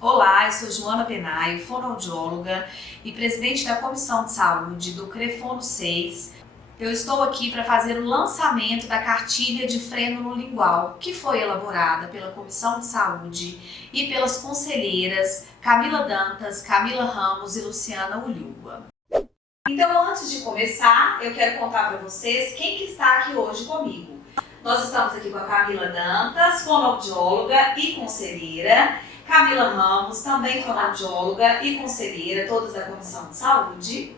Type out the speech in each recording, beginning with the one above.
Olá, eu sou Joana Penaio, fonoaudióloga e presidente da Comissão de Saúde do CREFONO 6. Eu estou aqui para fazer o lançamento da cartilha de freno lingual, que foi elaborada pela Comissão de Saúde e pelas conselheiras Camila Dantas, Camila Ramos e Luciana Ulhua. Então, antes de começar, eu quero contar para vocês quem que está aqui hoje comigo. Nós estamos aqui com a Camila Dantas, fonoaudióloga e conselheira, Camila Ramos, também fonoaudióloga e conselheira, todas da Comissão de Saúde,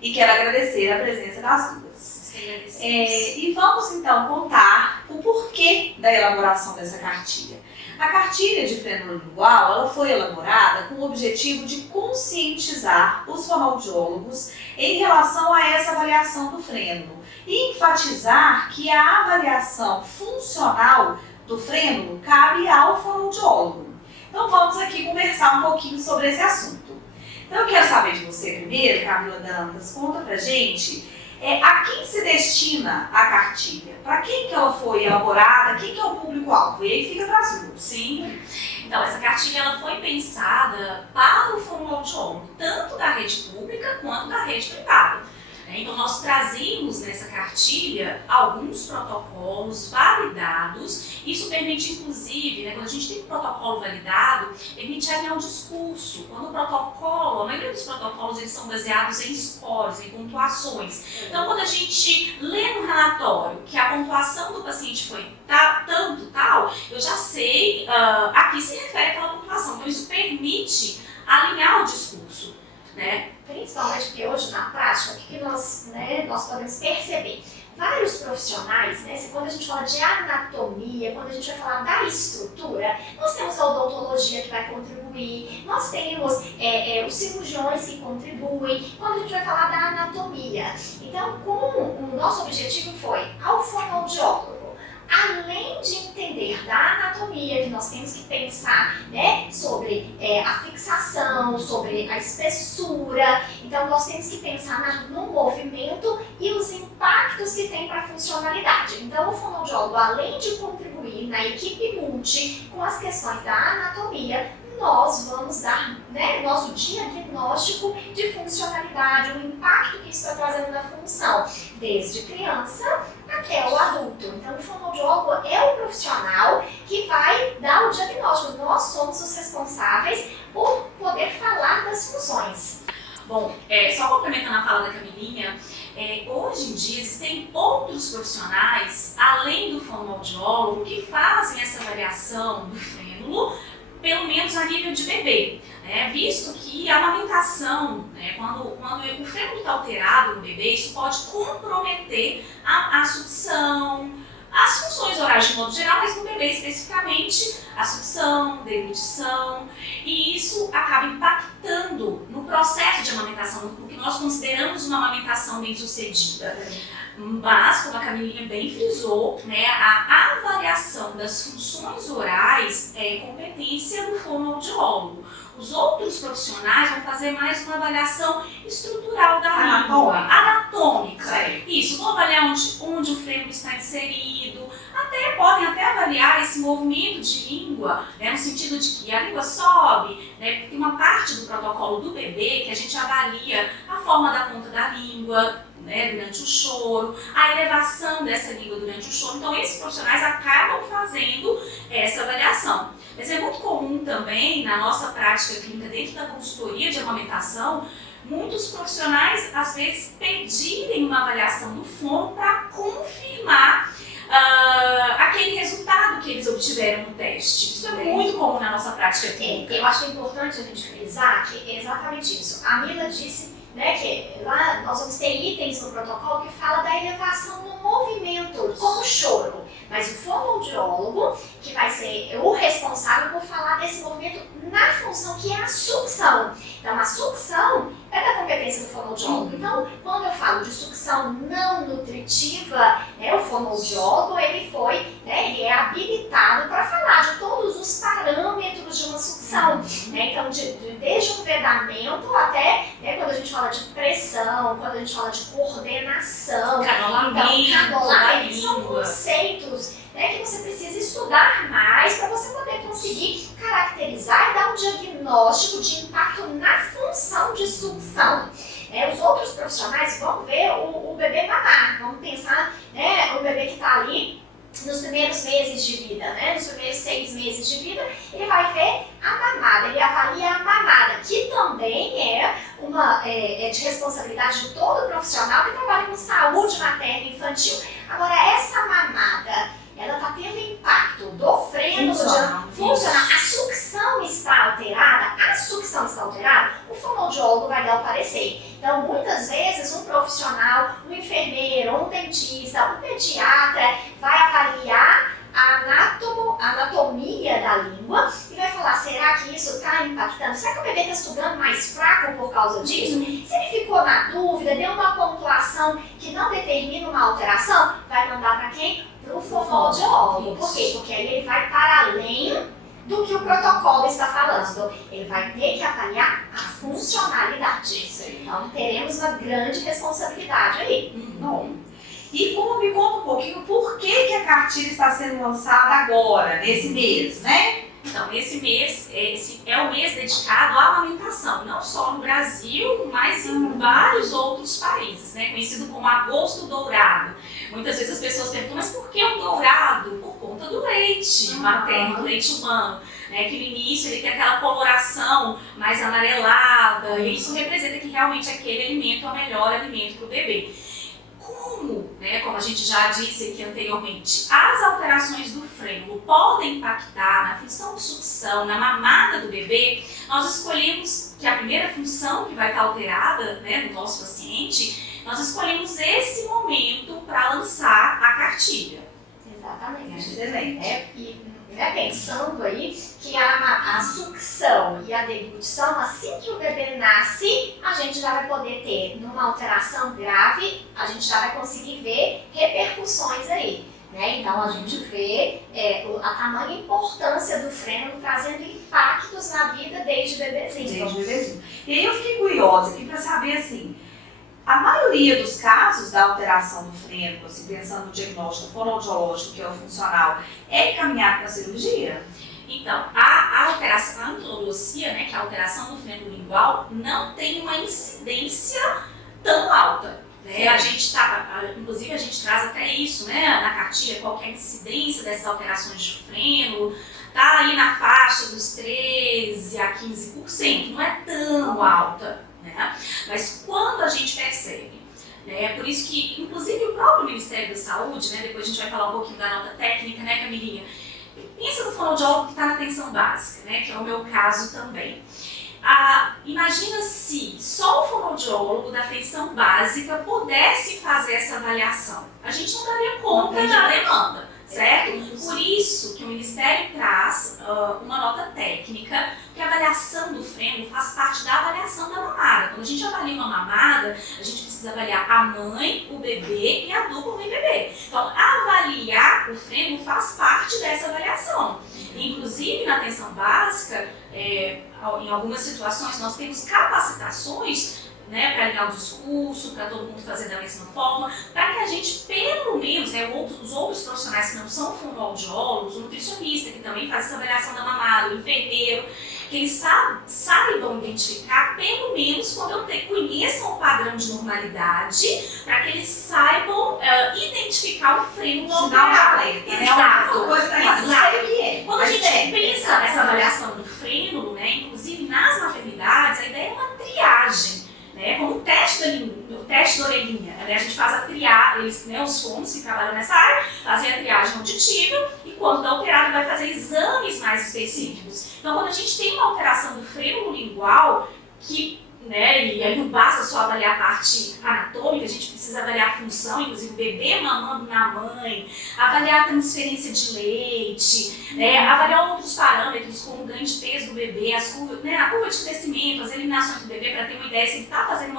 e quero agradecer a presença das duas. E vamos então contar o porquê da elaboração dessa cartilha. A cartilha de freno lingual ela foi elaborada com o objetivo de conscientizar os fonoaudiólogos em relação a essa avaliação do freno e enfatizar que a avaliação funcional do freno cabe ao fonoaudiólogo. Então vamos aqui conversar um pouquinho sobre esse assunto. Então eu quero saber de você primeiro, Camila Dantas, conta pra gente a quem se destina a cartilha, para quem que ela foi elaborada, quem que é o público-alvo, e aí fica para as duas. Sim, então essa cartilha ela foi pensada para o fonoaudiólogo, tanto da rede pública quanto da rede privada. Então nós trazemos nessa cartilha alguns protocolos validados, isso permite inclusive, quando a gente tem um protocolo validado, permite alinhar o discurso. Quando o protocolo, a maioria dos protocolos eles são baseados em scores, em pontuações. Então quando a gente lê no relatório que a pontuação do paciente foi tanto, tal, eu já sei a que se refere aquela pontuação. Então isso permite alinhar o discurso, né? Principalmente porque hoje, na prática, o que nós podemos perceber? Vários profissionais, quando a gente fala de anatomia, quando a gente vai falar da estrutura, nós temos a odontologia que vai contribuir, nós temos os cirurgiões que contribuem, quando a gente vai falar da anatomia. Então, o nosso objetivo foi, ao fonoaudiólogo, além de entender da anatomia, que nós temos que pensar sobre a fixação, sobre a espessura, então nós temos que pensar no movimento e os impactos que tem para a funcionalidade. Então o fonoaudiólogo, além de contribuir na equipe multi com as questões da anatomia, nós vamos dar nosso diagnóstico de funcionalidade, o impacto que isso está trazendo na função, desde criança até o adulto. Então, o fonoaudiólogo é o profissional que vai dar o diagnóstico. Nós somos os responsáveis por poder falar das funções. Bom, só complementando a fala da Camilinha, hoje em dia existem outros profissionais, além do fonoaudiólogo, que fazem essa avaliação do frênulo, pelo menos a nível de bebê, visto que a amamentação, quando o frênulo está alterado no bebê, isso pode comprometer a sucção, as funções orais de modo geral, mas no bebê especificamente, a sucção, deglutição, e isso acaba impactando no processo de amamentação, no que nós consideramos uma amamentação bem sucedida. Mas, como a Camilinha bem frisou, a avaliação das funções orais é competência do fonoaudiólogo. Os outros profissionais vão fazer mais uma avaliação estrutural da língua, anatômica. Isso, vão avaliar onde o frênulo está inserido, podem até avaliar esse movimento de língua, no sentido de que a língua sobe, porque tem uma parte do protocolo do bebê que a gente avalia a forma da ponta da língua, durante o choro, a elevação dessa língua durante o choro. Então, esses profissionais acabam fazendo essa avaliação. Mas é muito comum também, na nossa prática clínica, dentro da consultoria de amamentação, muitos profissionais, às vezes, pedirem uma avaliação do fono para confirmar aquele resultado que eles obtiveram no teste. Isso é muito comum na nossa prática clínica. Eu acho importante a gente frisar que é exatamente isso. A Mila disse que lá nós vamos ter itens no protocolo que fala da elevação no movimento, como o choro. Mas o fonoaudiólogo, que vai ser o responsável por falar desse movimento na função que é a sucção. Então, a sucção é da competência do fonoaudiólogo. Então, quando eu falo de sucção não nutritiva, o fonoaudiólogo, ele é habilitado para falar de todos os parâmetros de uma sucção. Então, desde um vedamento até, quando a gente fala de pressão, quando a gente fala de coordenação, canolamento, são conceitos que você precisa estudar mais para você poder conseguir caracterizar e dar um diagnóstico diagnóstico de impacto na função de sucção. Os outros profissionais vão ver o bebê mamar, vamos pensar, o bebê que está ali nos primeiros meses de vida, nos primeiros 6 meses de vida, ele vai ver a mamada, ele avalia a mamada, que também é de responsabilidade de todo profissional que trabalha com saúde materna e infantil. Agora, essa mamada, ela está tendo impacto do freno funcional, a sucção está alterada, o fonoaudiólogo vai dar o parecer. Então, muitas vezes, um profissional, um enfermeiro, um dentista, um pediatra vai avaliar a anatomia da língua e vai falar, será que isso está impactando? Será que o bebê está sugando mais fraco por causa disso? Se ele ficou na dúvida, deu uma pontuação que não determina uma alteração, vai mandar para quem? Para o fonoaudiólogo. Por quê? Porque aí ele vai para além do que o protocolo está falando. Então, ele vai ter que avaliar a funcionalidade. Então, teremos uma grande responsabilidade aí. Bom, e me conta um pouquinho por que a cartilha está sendo lançada agora, nesse mês, né? Então, esse mês é o mês dedicado à amamentação, não só no Brasil, mas em vários outros países, conhecido como agosto dourado. Muitas vezes as pessoas perguntam, mas por que o dourado? Por conta do leite materno, do leite humano, que no início ele tem aquela coloração mais amarelada, e isso representa que realmente aquele alimento é o melhor alimento para o bebê. Como a gente já disse aqui anteriormente, as alterações do frênulo podem impactar na função de sucção, na mamada do bebê, nós escolhemos que a primeira função que vai estar alterada no nosso paciente, nós escolhemos esse momento para lançar a cartilha. Exatamente. Excelente. E pensando aí que a sucção e a deglutição, assim que o bebê nasce, a gente já vai poder ter, numa alteração grave, a gente já vai conseguir ver repercussões aí. Então a gente vê a tamanha importância do frênulo trazendo impactos na vida desde bebezinho. E aí eu fiquei curiosa aqui para saber assim, a maioria dos casos da alteração do frênulo, assim, pensando no diagnóstico fonoaudiológico, que é o funcional, é encaminhado para a cirurgia? Então, a alteração, a anquilossia, que é a alteração do frênulo lingual, não tem uma incidência tão alta. Inclusive a gente traz até isso na cartilha, qual que é a incidência dessas alterações de frênulo, está aí na faixa dos 13% a 15%, não é tão alta. Mas quando a gente percebe, por isso que, inclusive, o próprio Ministério da Saúde, depois a gente vai falar um pouquinho da nota técnica, Camilinha, pensa no fonoaudiólogo que está na atenção básica, que é o meu caso também. Imagina se só o fonoaudiólogo da atenção básica pudesse fazer essa avaliação. A gente não daria conta da demanda. Certo? Por isso que o Ministério traz uma nota técnica, que a avaliação do frênulo faz parte da avaliação da mamada. Quando a gente avalia uma mamada, a gente precisa avaliar a mãe, o bebê e a dupla mãe e bebê. Então, avaliar o frênulo faz parte dessa avaliação. Inclusive, na atenção básica, em algumas situações, nós temos capacitações para alinhar o discurso, para todo mundo fazer da mesma forma, para que a gente, pelo menos, os outros profissionais que não são fonoaudiólogos, o nutricionista que também faz essa avaliação da mamada, o enfermeiro, que eles saibam identificar, pelo menos quando conheçam o padrão de normalidade, para que eles saibam identificar o frênulo alterado. Exato. Quando a gente pensa nessa avaliação do frênulo, inclusive nas maternidades, a ideia é uma triagem. Como o teste da orelhinha, a gente faz a triagem, os fonos que trabalham nessa área fazem a triagem auditiva e quando está alterado vai fazer exames mais específicos. Então, quando a gente tem uma alteração do frênulo lingual, e aí não basta só avaliar a parte anatômica, a gente precisa avaliar a função, inclusive o bebê mamando na mãe, avaliar a transferência de leite, avaliar outros parâmetros como o ganho de peso do bebê, a curva de crescimento, as eliminações do bebê, para ter uma ideia se ele está fazendo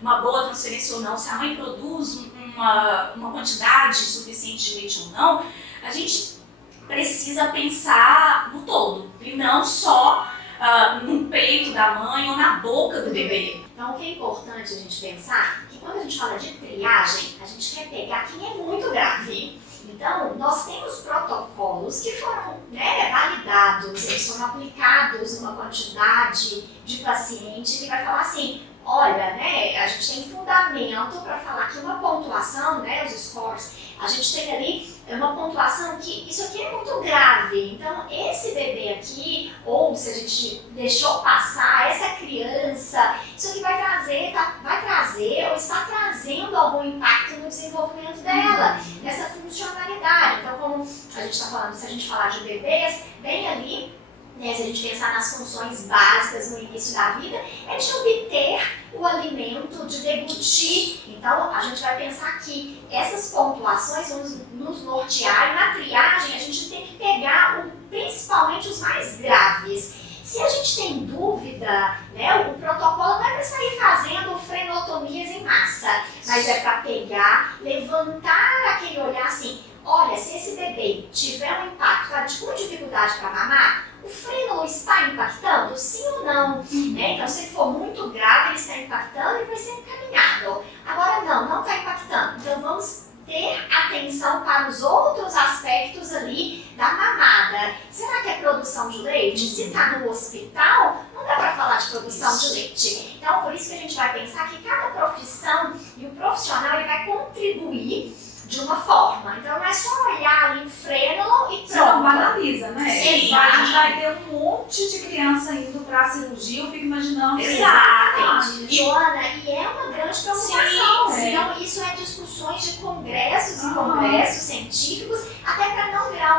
uma boa transferência ou não, se a mãe produz uma quantidade suficiente de leite ou não, a gente precisa pensar no todo e não só no peito da mãe ou na boca do bebê. Então, o que é importante a gente pensar é que quando a gente fala de triagem, a gente quer pegar quem é muito grave. Então, nós temos protocolos que foram, né, validados, eles foram aplicados numa quantidade de paciente que vai falar assim, olha, né, a gente tem fundamento para falar que uma pontuação, né, os scores, a gente tem ali uma pontuação que isso aqui é muito grave. Então, esse bebê aqui, ou se a gente deixou passar, essa criança, isso aqui vai trazer ou está trazendo algum impacto no desenvolvimento dela, nessa funcionalidade. Então, como a gente está falando, se a gente falar de bebês, bem ali, né, se a gente pensar nas funções básicas no início da vida, é de obter o alimento, de deglutir. Então, a gente vai pensar que essas pontuações vão nos nortear e na triagem a gente tem que pegar principalmente os mais graves. Se a gente tem dúvida, né, o protocolo não é para sair fazendo frenotomias em massa, mas é para pegar, levantar aquele olhar assim, olha, se esse bebê tiver um impacto, tá com dificuldade para mamar, o frênulo está impactando, sim ou não? Né? Então, se ele for muito grave, ele está impactando e vai ser encaminhado. Agora, não está impactando. Então, vamos ter atenção para os outros aspectos ali da mamada. Será que é produção de leite? Se está no hospital, não dá para falar de produção de leite. Então, por isso que a gente vai pensar que cada profissão e o profissional ele vai contribuir de uma forma. Então não é só olhar ali o frênulo e Você não pronto. banaliza, né? Sim. A gente vai ter um monte de criança indo pra cirurgia, eu fico imaginando. Exatamente, Joana, e é uma grande preocupação. Sim. Então isso é discussões de congressos e congressos científicos, até para não virar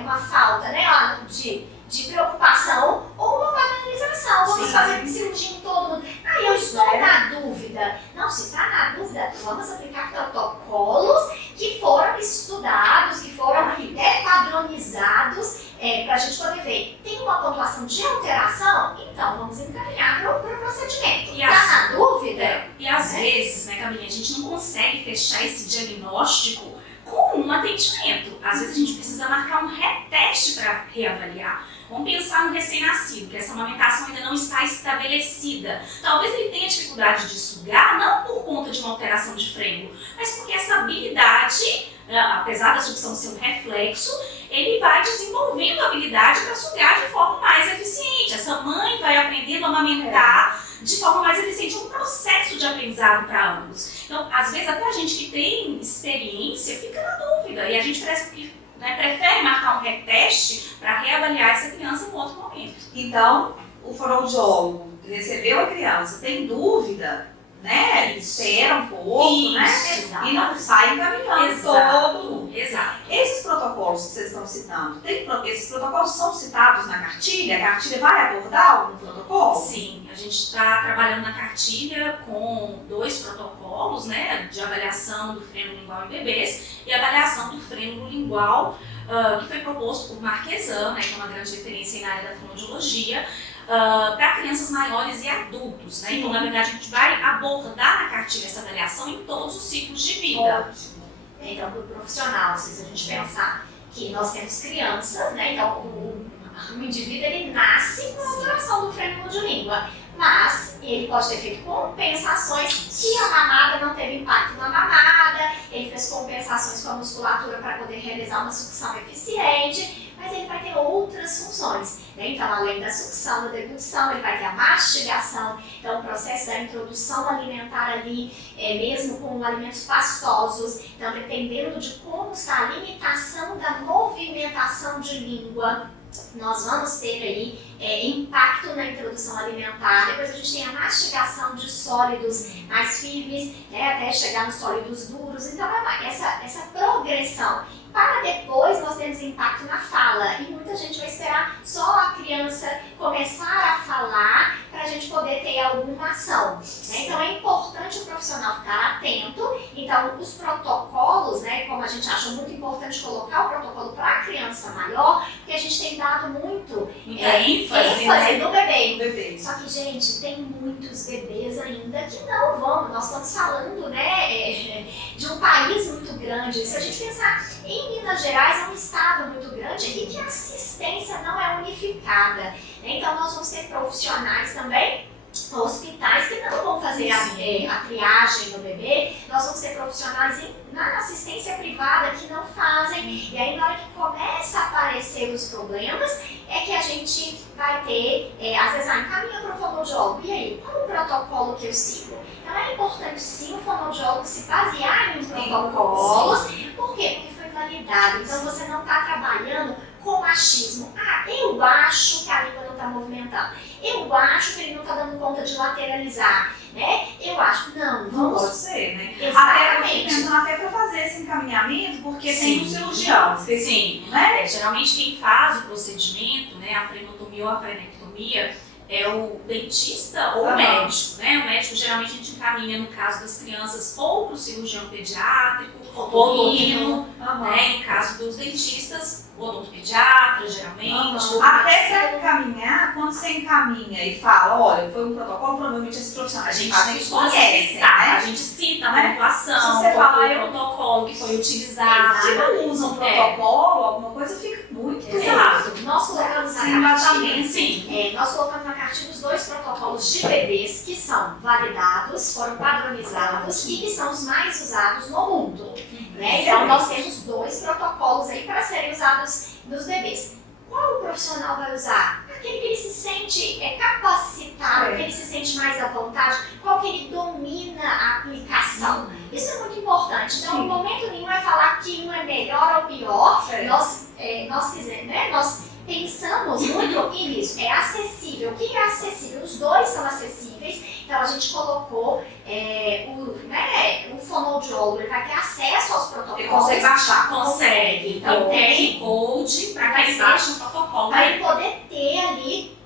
uma falta, né, de preocupação ou uma banalização. Vamos fazer cirurgia em todo mundo. Eu estou na dúvida. Não, se está na dúvida, vamos aplicar protocolos que foram estudados, que foram padronizados, para a gente poder ver. Tem uma pontuação de alteração? Então vamos encaminhar para o procedimento. Está na dúvida? E às vezes, né, Camilinha, a gente não consegue fechar esse diagnóstico com um atendimento. Às vezes a gente precisa marcar um reteste para reavaliar. Vamos pensar no recém-nascido, que essa amamentação ainda não está estabelecida. Talvez ele tenha dificuldade de sugar, não por conta de uma alteração de frênulo, mas porque essa habilidade, apesar da sucção ser um reflexo, ele vai desenvolvendo a habilidade para sugar de forma mais eficiente. Essa mãe vai aprendendo a amamentar de forma mais eficiente, um processo de aprendizado para ambos. Então, às vezes, até a gente que tem experiência fica na dúvida e a gente prefere marcar um reteste para reavaliar essa criança em outro momento. Então, o fonoaudiólogo recebeu a criança, tem dúvida, né? Espera um pouco, né? E não sai encaminhando todo. Exato. Esses protocolos que vocês estão citando, esses protocolos são citados na cartilha? A cartilha vai abordar algum protocolo? Sim, a gente está trabalhando na cartilha com 2 protocolos, né, de avaliação do frênulo lingual em bebês e avaliação do frênulo lingual, que foi proposto por Marquesan, né, que é uma grande referência na área da fonoaudiologia, para crianças maiores e adultos. Né? Então, na verdade, a gente vai abordar na cartilha essa avaliação em todos os ciclos de vida. Ótimo. Então, para o profissional, se a gente pensar que nós temos crianças, né? Então o indivíduo ele nasce com alteração do frênulo de língua, mas ele pode ter feito compensações se a mamada não teve impacto na mamada, ele fez compensações com a musculatura para poder realizar uma sucção eficiente, mas ele vai ter outras funções, né? Então, além da sucção, da deglutição, ele vai ter a mastigação, então o processo da introdução alimentar ali, mesmo com alimentos pastosos, então dependendo de como está a limitação da movimentação de língua, nós vamos ter aí impacto na introdução alimentar. Depois a gente tem a mastigação de sólidos mais firmes, né, até chegar nos sólidos duros. Então essa progressão. Para depois nós temos impacto na fala e muita gente vai esperar só a criança começar a falar para a gente poder ter alguma ação. Né? Então é importante o profissional ficar atento. Então os protocolos, né, como a gente acha muito importante colocar o protocolo para a criança maior, porque a gente tem dado muita ênfase no bebê. Só que, gente, tem muitos bebês ainda que não vão. Nós estamos falando, né, de um país muito grande. Se a gente pensar em Minas Gerais, é um estado muito grande e que a assistência não é unificada. Então, nós vamos ter profissionais também, hospitais que não vão fazer a triagem do bebê. Nós vamos ter profissionais em na assistência privada que não fazem. E aí, na hora que começa a aparecer os problemas, é que a gente vai ter, às vezes, encaminha para o fonoaudiólogo. E aí, qual o protocolo que eu sigo? Então, é importante, sim, o fonoaudiólogo se basear em protocolos. Por quê? Porque foi validado. Então, você não está trabalhando com machismo. Eu acho que a língua não está movimentando. Eu acho que ele não está dando conta de lateralizar, né? Eu acho, não, vamos... Pode ser, né? Exatamente. Pensando até para fazer esse encaminhamento, porque tem um cirurgião. Sim, Né? Geralmente quem faz o procedimento, né, a frenotomia ou a frenectomia, é o dentista ou o médico, né? O médico geralmente a gente encaminha, no caso das crianças, ou para o cirurgião pediátrico, otorrino, né? Em caso dos dentistas, odontopediatra, geralmente. Até para encaminhar, quando você encaminha e fala, olha, foi um protocolo, provavelmente esse profissional A gente tem que conhece, né? a gente cita a pontuação, Se você qual falar, foi o protocolo que foi utilizado. Se não usa um protocolo, alguma coisa fica muito Exato. Nós colocamos Sim, na cartilha, Sim. nós colocamos na cartilha os 2 protocolos de bebês que são validados, foram padronizados e que são os mais usados no mundo. Né? Então nós temos 2 protocolos aí para serem usados nos bebês. Qual o profissional vai usar? Aquele que ele se sente capacitado, que ele se sente mais à vontade, qual que ele domina a aplicação. Isso é muito importante. Então, no momento nenhum é falar que um é melhor ou pior. Nós pensamos muito nisso. É acessível. O que é acessível? Os 2 são acessíveis. Então, a gente colocou o fonoaudiólogo, ele vai ter acesso aos protocolos. Ele consegue baixar. Consegue. Então, tem code para que ele baixe o protocolo. Para ele poder ter ali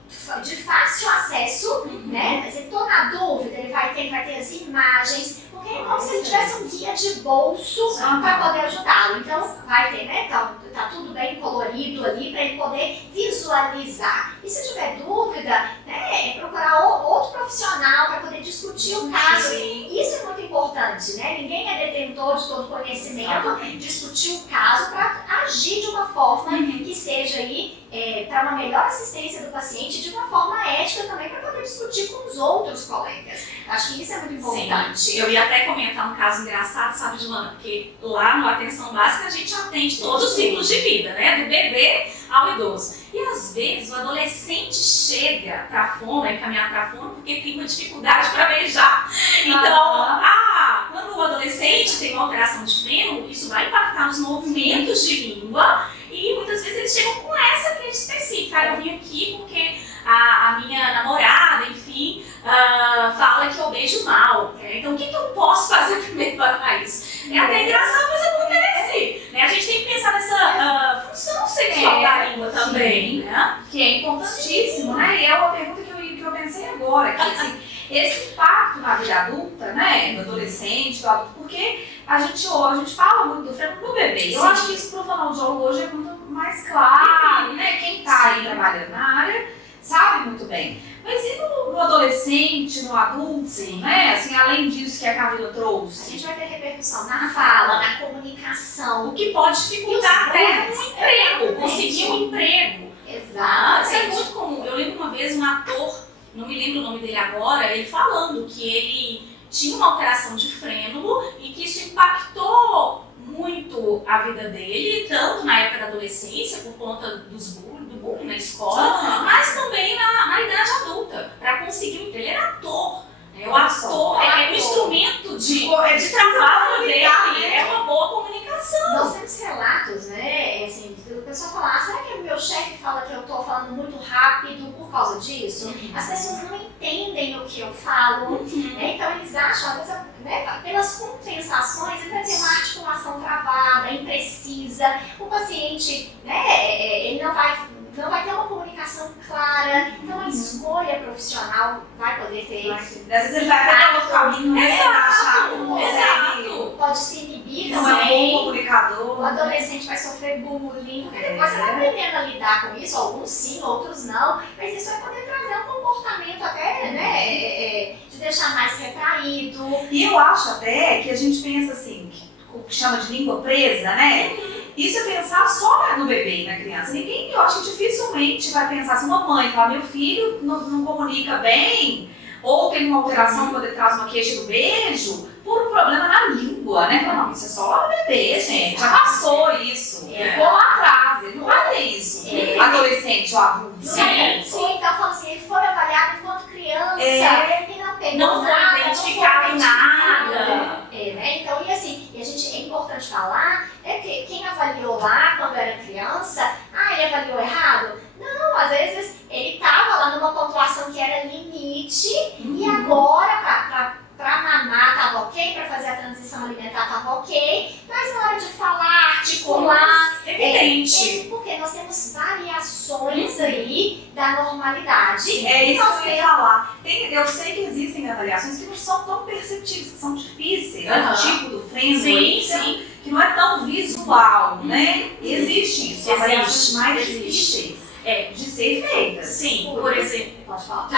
de fácil acesso, né? Mas ele tô na dúvida, ele vai ter as imagens, porque é como se ele tivesse um guia de bolso para poder ajudá-lo. Então, vai ter, né? Então, tá tudo bem colorido ali para ele poder visualizar. E se tiver dúvida, né? Procurar outro profissional para poder discutir o caso. Isso é muito importante, né? Ninguém é detentor de todo conhecimento. Discutir o caso para agir de uma forma que seja aí para uma melhor assistência do paciente, de uma forma ética também, para poder discutir com os outros colegas. Acho que isso é muito importante. Sim. Eu ia até comentar um caso engraçado, sabe, Joana? Porque lá no Atenção Básica a gente atende todos os ciclos de vida, né? Do bebê ao idoso. E às vezes o adolescente chega para a fono, é encaminhado para a fono, porque tem uma dificuldade para beijar. Então, quando o adolescente tem uma alteração de freno, isso vai impactar nos movimentos de língua. E muitas vezes eles chegam com essa queixa específica. Eu vim aqui porque a minha namorada, enfim, fala que eu beijo mal. Então, o que eu posso fazer primeiro para isso? É até engraçado, mas acontece. Né? A gente tem que pensar nessa função sexual da língua também. Né? Que é importantíssimo, né? E é uma pergunta que eu pensei agora, que assim, esse impacto na vida adulta, né? Do adolescente, do adulto, porque a gente fala muito do freno no bebê. Eu acho que isso pro fonoaudiólogo hoje é muito mais claro, né? Quem tá aí trabalhando na área sabe muito bem. Mas e no adolescente, no adulto, né? Assim, além disso que a Camila A trouxe? gente vai ter repercussão na fala, na comunicação. O que pode dificultar até um emprego, conseguir um emprego. Exato. Isso é muito comum. Eu lembro uma vez um ator, não me lembro o nome dele agora, ele falando que ele tinha uma alteração de frênulo e que isso impactou muito a vida dele, tanto na época da adolescência, por conta do bullying na escola, mas também na idade adulta, para conseguir um emprego. Ele era ator. O ator é um instrumento de trabalho dele, é uma boa comunicação. Nós temos relatos, né, assim, o pessoal fala, será que o meu chefe fala que eu tô falando muito rápido por causa disso? As pessoas não entendem o que eu falo, né, então eles acham, às vezes, né, pelas compensações, ele vai ter uma articulação travada, imprecisa, o paciente, né, ele não vai ter uma comunicação clara, então a escolha profissional vai poder ter. Às vezes ele vai até pelo caminho, né? Exato. Pode se inibir Não é um também. bom comunicador. O adolescente vai sofrer bullying, porque depois você vai aprendendo a lidar com isso, alguns sim, outros não, mas isso vai poder trazer um comportamento até, né, de deixar mais retraído. E eu acho até que a gente pensa assim, o que chama de língua presa, né? Isso é pensar só no bebê e na criança. Eu acho que dificilmente vai pensar assim, uma mãe fala, meu filho não comunica bem, ou tem uma alteração quando ele traz uma queixa do beijo, por um problema na língua, né? Não, isso é só bebê, gente. Já passou isso. Ficou lá atrás. Ele não vai ter isso. Adolescente ou adulto. Sim, então falando assim, ele foi avaliado enquanto criança e não pegou não nada, foi identificado em nada. Né? Então, e assim, é importante falar, que quem avaliou lá quando era criança, ele avaliou errado? Não, às vezes ele estava lá numa pontuação que era limite e agora para mamar estava ok, para fazer a transição alimentar estava ok, mas na hora de falar, articular, evidente. Porque nós temos variações aí da normalidade. É isso que eu ia falar. Eu sei que existem avaliações que não são tão perceptíveis, que são difíceis, né? O tipo do freno, sim. que não é tão visual, né? Existe isso, avaliações mais difíceis de ser feitas. Sim, por exemplo. Pode falar.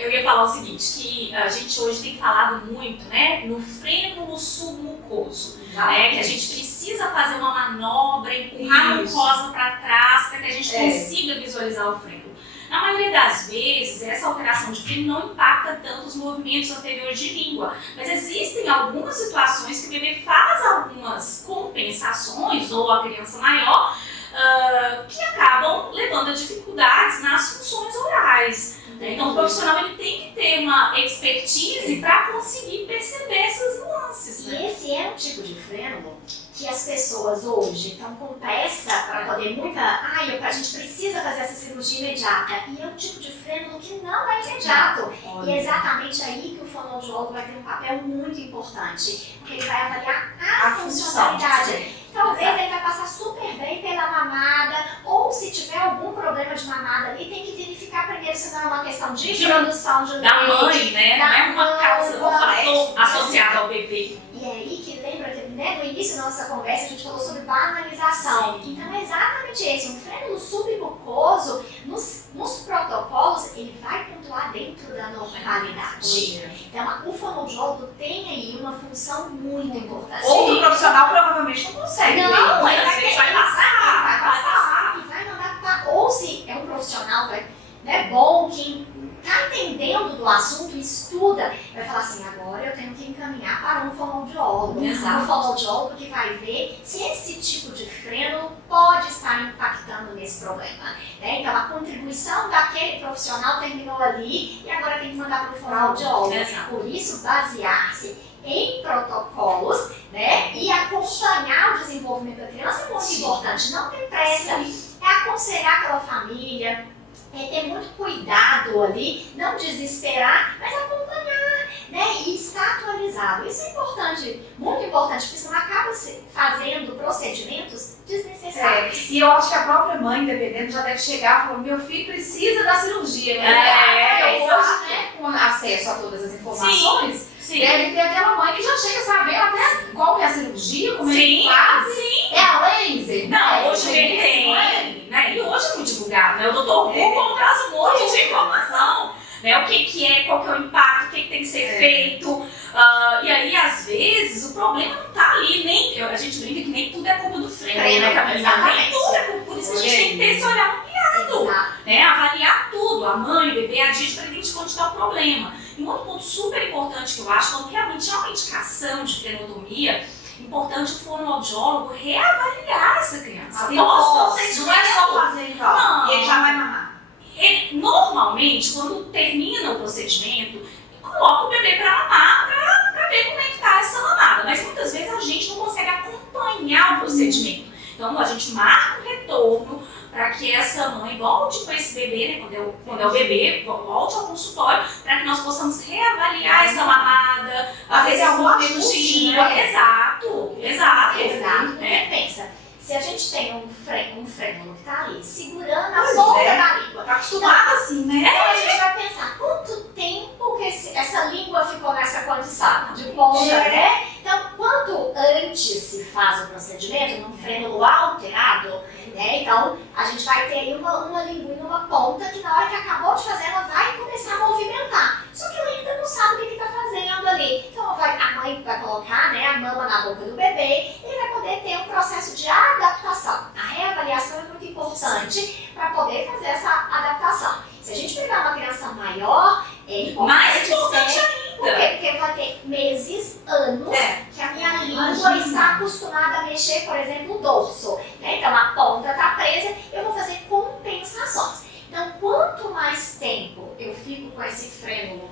Eu ia falar o seguinte, que a gente hoje tem falado muito, né, no frênulo submucoso, né, que a gente precisa fazer uma manobra, empurrar a mucosa para trás para que a gente consiga visualizar o frênulo. Na maioria das vezes, essa alteração de frênulo não impacta tanto os movimentos anteriores de língua, mas existem algumas situações que o bebê faz algumas compensações, ou a criança maior, que acabam levando a dificuldades nas funções orais. Então, o profissional ele tem que ter uma expertise para conseguir perceber essas nuances. E esse é um tipo de frênulo que as pessoas hoje estão com pressa para poder a gente precisa fazer essa cirurgia imediata. E é um tipo de frênulo que não é imediato. E é exatamente aí que o fonoaudiólogo vai ter um papel muito importante, porque ele vai avaliar a funcionalidade. Talvez ele vai passar super bem pela mamada, ou se tiver algum problema de mamada ali, tem que verificar primeiro se não é uma questão de produção de leite. Da mãe, né? Não é uma causa, um fator associado ao bebê. E é aí que lembra que no início da nossa conversa a gente falou sobre banalização. Então é exatamente esse, um frênulo submucoso, nos protocolos, ele vai pontuar dentro da normalidade. Então o fonoaudiólogo tem aí uma função muito importante. Outro profissional provavelmente não consegue. Não, às vezes vai passar. E vai mandar para. Ou se é um profissional bom, que está entendendo do assunto, estuda, vai falar assim, agora eu tenho que encaminhar para um fonoaudiólogo. Um fonoaudiólogo que vai ver se esse tipo de freno pode estar impactando nesse problema. Né? Então a contribuição daquele profissional terminou ali e agora tem que mandar para o fonoaudiólogo. Por isso, basear-se em protocolos, né, e acompanhar o desenvolvimento da criança é muito importante. Não ter pressa, é aconselhar aquela família, é ter muito cuidado ali, não desesperar, mas acompanhar, né, e estar atualizado. Isso é importante, muito importante, porque senão acaba fazendo procedimentos desnecessários. E eu acho que a própria mãe, dependendo, já deve chegar e falar, meu filho precisa da cirurgia. Hoje, né, com acesso a todas as informações, deve ter aquela mãe que já chega sabendo até qual que é a cirurgia, como ele faz. É a laser? Não, hoje tem, né? E hoje é muito divulgado, né? O Dr. Google traz um monte de informação, né? O que é, qual que é o impacto, o que tem que ser feito. E aí, às vezes, o problema não tá ali, a gente brinca que nem tudo é culpa do freio, né, Camila? Nem tudo é culpa, por isso a gente tem que ter esse olhar ampliado, né? Avaliar tudo, a mãe, o bebê, a gente, para identificar onde está o problema. E um outro ponto super importante que eu acho, quando realmente há uma indicação de frenotomia, importante o fonoaudiólogo reavaliar essa criança. Não é só fazer então, e ele já vai mamar. Normalmente, quando termina o procedimento, coloca o bebê para mamar, para ver como é que está essa mamada. Mas muitas vezes a gente não consegue acompanhar o procedimento. Então a gente marca o retorno para que essa mãe volte com esse bebê, né, quando é o bebê, volte ao consultório, para que nós possamos reavaliar essa mamada, fazer algum ajuste, né? Exato. Porque pensa, se a gente tem um frênulo que está ali, segurando a ponta da língua. Tá acostumado assim, né? Então a gente vai pensar, quanto tempo que essa língua ficou nessa condição de ponta, né? Então, quanto antes se faz o procedimento, num frênulo alterado, né? Então, a gente vai ter aí uma linguinha, uma ponta, que na hora que acabou de fazer, ela vai começar a movimentar. Só que ela ainda não sabe o que está fazendo ali. Então, a mãe vai colocar, né, a mama na boca do bebê e vai poder ter um processo de adaptação. A reavaliação é muito importante para poder fazer essa adaptação. Se a gente pegar uma criança maior, é importante mais importante ainda. Porque vai ter mexer, por exemplo, o dorso, né? Então a ponta está presa, eu vou fazer compensações. Então, quanto mais tempo eu fico com esse frênulo,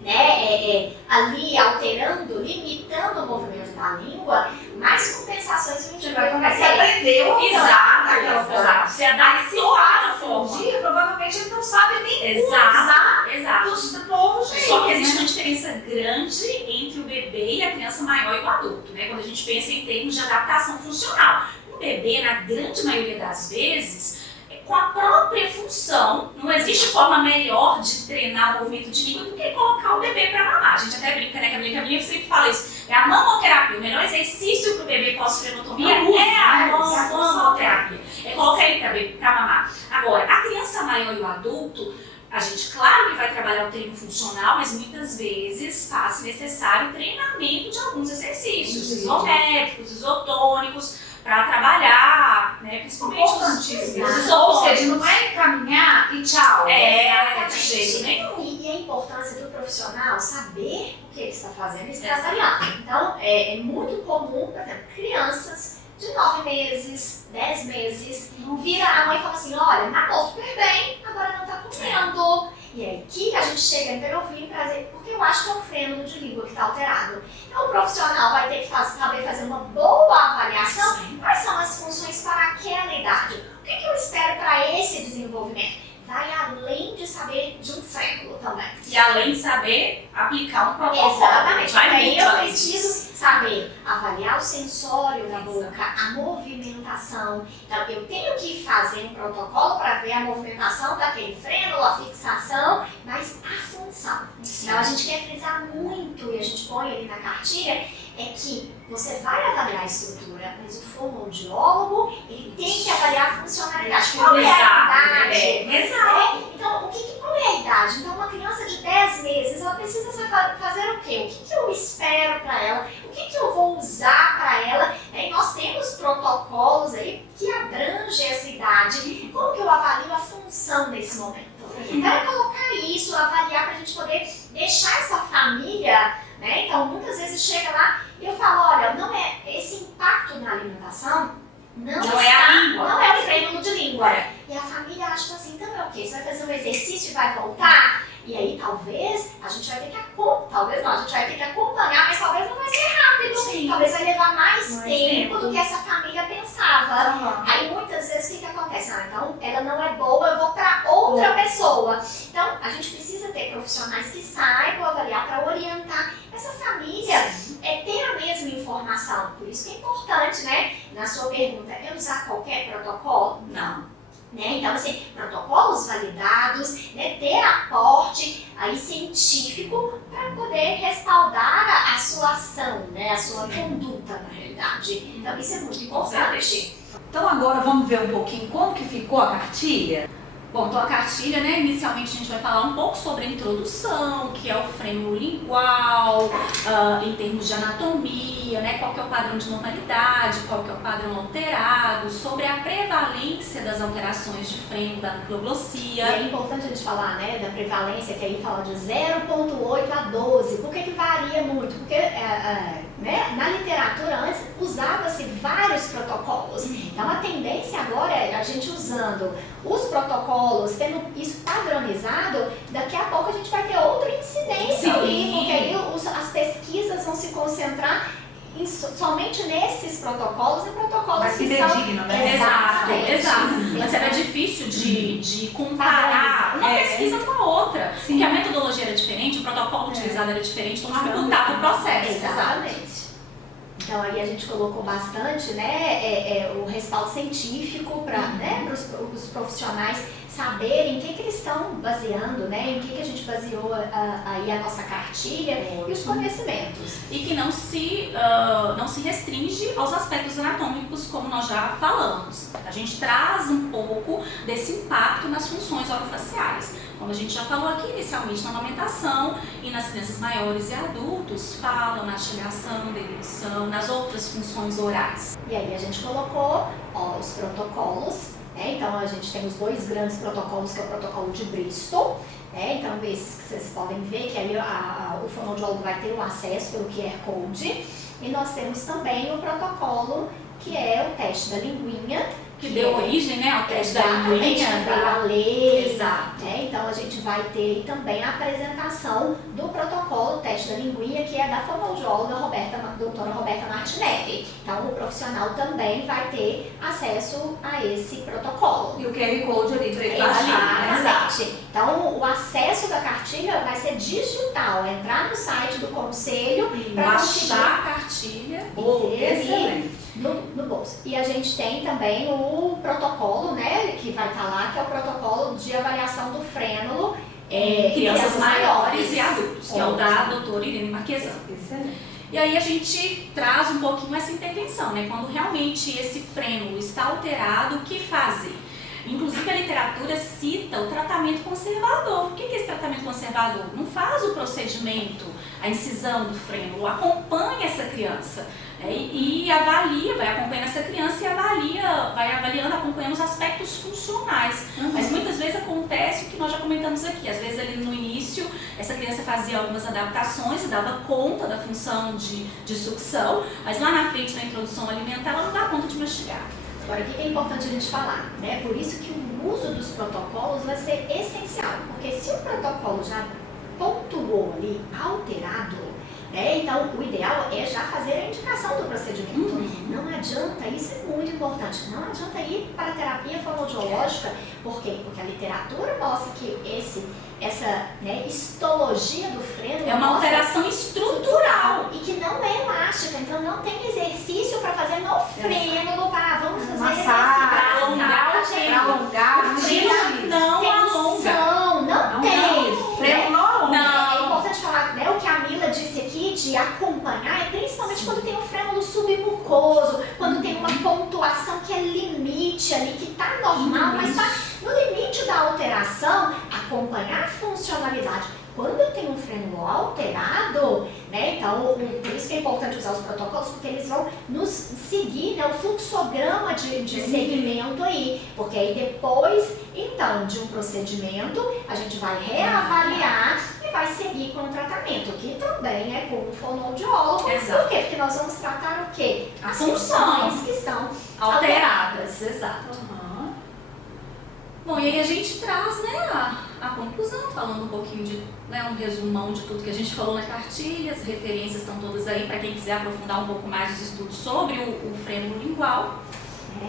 né, ali alterando, limitando o movimento da língua, mais compensações a gente vai Você fazer. aprendeu. Exato. Você adaptou a Um forma. dia, provavelmente ele não sabe nem Exato. do novo jeito. Só que existe uma diferença grande entre o bebê e a criança maior e o adulto, né? Quando a gente pensa em termos de adaptação funcional. O bebê, na grande maioria das vezes, com a própria função, não existe forma melhor de treinar o movimento de língua do que colocar o bebê para mamar. A gente até brinca, né? Camilinha sempre fala isso. É a mamoterapia. O melhor exercício para o bebê pós-frenotomia é a mamoterapia. É colocar ele para mamar. Agora, a criança maior e o adulto, a gente, claro que vai trabalhar o treino funcional, mas muitas vezes faz necessário treinamento de alguns exercícios isométricos, isotônicos, para trabalhar, né, principalmente os Ou seja, não é caminhar e tchau. de jeito nenhum. E a importância do profissional saber o que ele está fazendo e está avaliando. Então, é muito comum, por exemplo, crianças de 9 meses, 10 meses, vira a mãe e fala assim, olha, nadou super bem, agora não está comendo. E aí que a gente chega, então eu vim trazer, porque eu acho que é um frênulo de língua que está alterado. Então o profissional vai ter que saber fazer uma boa avaliação. Sim. Quais são as funções para aquela idade? O que eu espero para esse desenvolvimento? Vai além de saber de um frênulo também. E além de saber aplicar um protocolo. Exatamente, Vai porque aí muito eu além preciso disso. saber avaliar o sensório da boca, a movimentação. Então, eu tenho que fazer um protocolo para ver a movimentação daquele frênulo, a fixação, mas a função. Então, a gente quer frisar muito, e a gente põe ali na cartilha, é que você vai avaliar a estrutura, mas o fonoaudiólogo, ele tem que avaliar a funcionalidade. Qual é a idade? Exato. Então, qual é a idade? Então, uma criança de 10 meses, ela precisa fazer o quê? O que eu espero para ela? O que eu vou usar para ela? E nós temos protocolos aí que abrangem essa idade. Como que eu avalio a função nesse momento? Então, é colocar isso, avaliar para a gente poder deixar essa família, né? Então, muitas vezes chega lá e eu falo, olha, não é esse impacto na alimentação, não é a língua. não é o frênulo de língua. E a família acha assim, então é o quê? Você vai fazer um exercício e vai voltar? E aí talvez a gente vai ter que a gente vai ter que acompanhar, mas talvez não vai ser rápido. Sim. Talvez vai levar mais Mais tempo tempo. do que essa família pensava. Aí muitas vezes o que acontece? Então ela não é boa, eu vou para outra pessoa. Então a gente precisa ter profissionais que saibam avaliar para orientar essa família, ter a mesma informação. Por isso que é importante, né? Na sua pergunta, é usar qualquer protocolo? Não. Né? Então, assim, protocolos validados, né? Ter aporte aí científico para poder respaldar a sua ação, né? A sua conduta na realidade. Então, isso é muito importante. Então agora vamos ver um pouquinho como que ficou a cartilha? Bom, então a cartilha, né, inicialmente a gente vai falar um pouco sobre a introdução, que é o frênulo lingual, em termos de anatomia, né, qual que é o padrão de normalidade, qual que é o padrão alterado, sobre a prevalência das alterações de frênulo da E nucleoglossia. é importante a gente falar, né, da prevalência, que aí fala de 0,8 a 12. Por que varia muito? Porque né, na literatura antes usava-se vários protocolos. Então a tendência agora é a gente usando os protocolos, tendo isso padronizado, daqui a pouco a gente vai ter outra incidência ali, porque aí as pesquisas vão se concentrar somente nesses protocolos e protocolos Mas que que são... digno, né? Exato. Mas era difícil de comparar uma pesquisa com a outra. Porque a metodologia era diferente, o protocolo utilizado era diferente, então dificultava o processo. Exatamente. Então aí a gente colocou bastante, né, o respaldo científico para, né, os profissionais saberem em que eles estão baseando, né, em que a gente baseou aí a nossa cartilha e os conhecimentos. E que não se restringe aos aspectos anatômicos, como nós já falamos. A gente traz um pouco desse impacto nas funções orofaciais. Como a gente já falou aqui inicialmente na amamentação e nas crianças maiores e adultos, fala na mastigação, deglutição, nas outras funções orais. E aí a gente colocou os protocolos, né? Então a gente tem os dois grandes protocolos, que é o protocolo de Bristol, né? Então esses que vocês podem ver, que aí o fonoaudiólogo vai ter o acesso pelo QR Code. E nós temos também o protocolo que é o teste da linguinha. Que deu origem, né, ao teste da linguinha. Veio a lei. Exato. Então a gente vai ter também a apresentação do protocolo teste da linguinha, que é da fonoaudióloga doutora Roberta Martinelli. Então o profissional também vai ter acesso a esse protocolo. E o QR Code ali para ele baixar, né? Exatamente. Então o acesso da cartilha vai ser digital, entrar no site do conselho para Baixar a cartilha. Excelente. No bolso. E a gente tem também o protocolo, né, que vai estar lá, que é o protocolo de avaliação do frênulo Em crianças maiores e adultos, que é o da doutora Irene Marquesan. Excelente. E aí a gente traz um pouquinho essa intervenção, né? Quando realmente esse frênulo está alterado, o que fazer? Inclusive a literatura cita o tratamento conservador. O que é esse tratamento conservador? Não faz o procedimento, a incisão do frênulo, acompanha essa criança, né? E avalia, vai acompanhando essa criança e vai avaliando, acompanhando os aspectos funcionais. Mas muitas vezes acontece o que nós já comentamos aqui. Às vezes ali no início, essa criança fazia algumas adaptações e dava conta da função de sucção, mas lá na frente, na introdução alimentar, ela não dá conta de mastigar. Agora, o que é importante a gente falar, né? Por isso que o uso dos protocolos vai ser essencial, porque se o protocolo já pontuou ali alterado, né? Então o ideal é já fazer a indicação do procedimento. Não adianta, isso é muito importante, não adianta ir para a terapia fonoaudiológica, por quê? Porque a literatura mostra que essa histologia do frênulo É uma alteração estrutural. e que não é elástica, então não tem exercício para fazer no frênulo, vamos fazer Para alongar o frênulo, não alonga. Não tem. Frênulo não alonga. É importante falar, né, o que a Mila disse aqui de acompanhar, principalmente quando tem um frênulo submucoso, quando tem uma pontuação que é limite ali, que está normal, mas está no limite da alteração, acompanhar a funcionalidade. Quando eu tenho um frênulo alterado, né, então por isso que é importante usar os protocolos, porque eles vão nos seguir, né, o fluxograma de segmento aí, porque aí depois, então, de um procedimento, a gente vai reavaliar e vai seguir com o tratamento, que também é com o fonoaudiólogo. Exato. Por quê? Porque nós vamos tratar o quê? A As função. funções que estão Alteradas, exato. Bom, e aí a gente traz, né, a conclusão, falando um pouquinho de, né, um resumão de tudo que a gente falou na cartilha. As referências estão todas aí para quem quiser aprofundar um pouco mais os estudos sobre o frênulo lingual.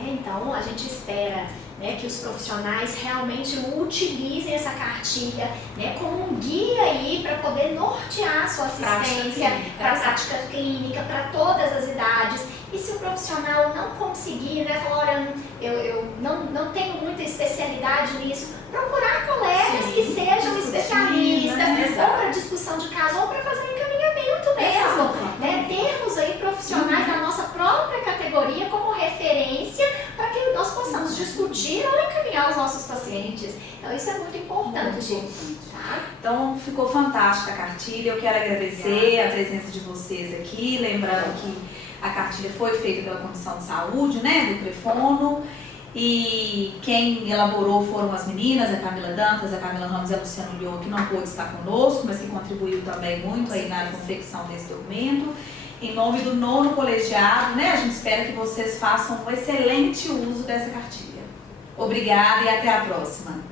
Então a gente espera, né, que os profissionais realmente utilizem essa cartilha, né, como um guia aí para poder nortear a sua assistência para a prática clínica, para todas as idades. E se o profissional não conseguir, né, falar, olha, eu não tenho muita especialidade nisso, procurar colegas que sejam especialistas, ou para discussão de caso, ou para fazer encaminhamento mesmo, né, termos aí profissionais da nossa própria categoria como referência para que nós possamos discutir ou encaminhar os nossos pacientes. Então isso é muito importante. Tá? Então ficou fantástica a cartilha. Eu quero agradecer a presença de vocês aqui, lembrando que a cartilha foi feita pela Comissão de Saúde, né, do CREFONO, e quem elaborou foram as meninas, a Camila Dantas, a Camila Ramos e a Luciana Ulloa, que não pôde estar conosco, mas que contribuiu também muito aí na confecção desse documento. Em nome do 9º colegiado, né, a gente espera que vocês façam um excelente uso dessa cartilha. Obrigada e até a próxima.